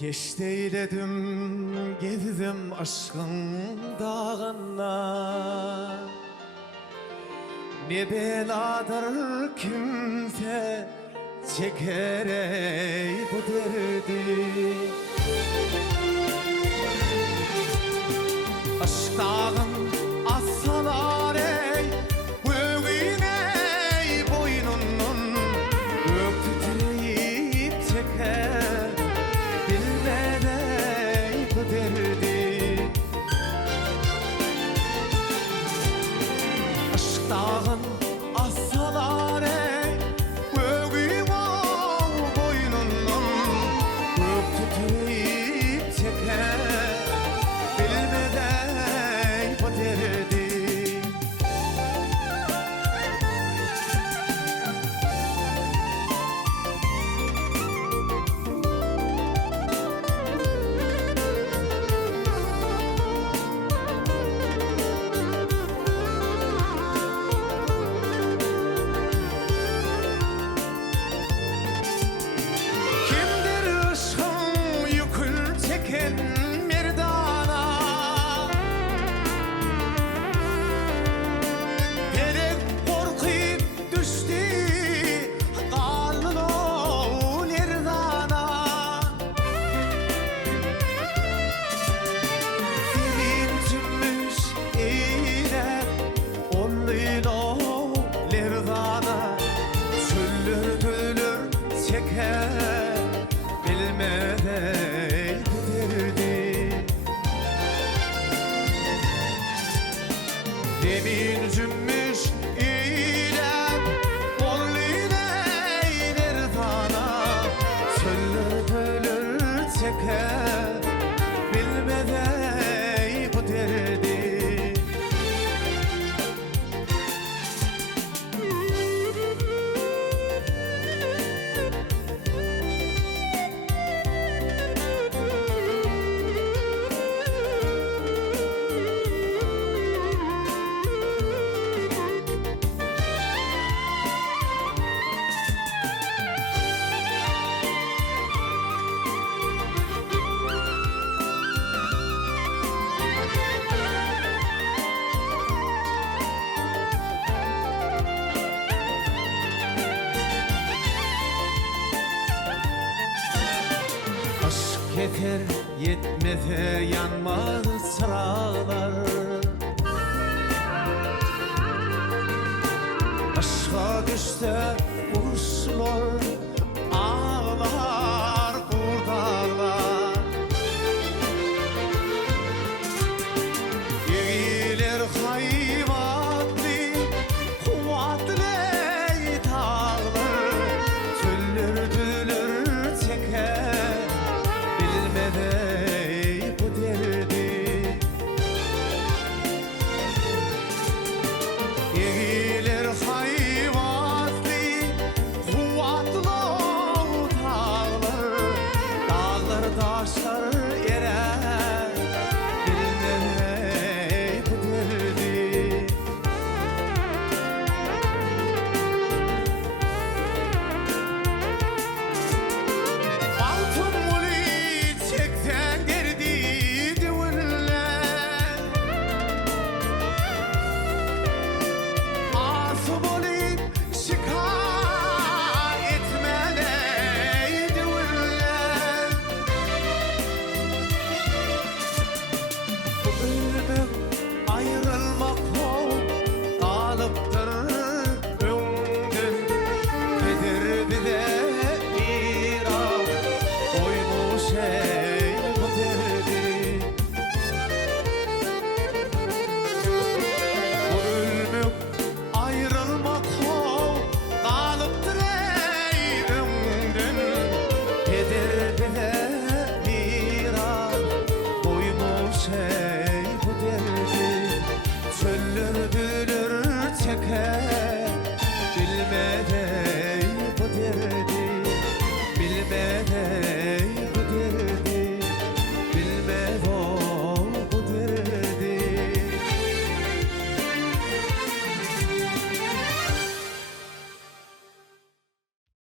Geç eyledim, gezdim aşkın dağına. Ne beladır kimse çeker ey bu derdi. Aşk dağın assalar ey, bugün ey boynunun öptüyüp çeker. Bilmeden bu derdi. Aşk dağın assalar ey, bugün o boynundan öptüyüp çeker. Bilmeden bu derdi. Çeker bilmeden derdi. Demin cümmüş iğnem ol iğneyler dana. Çöllür bölür çeker bilmeden bu derdi. Yeter yetmese yanmaz çırağlar. Aşka düşse kuşlar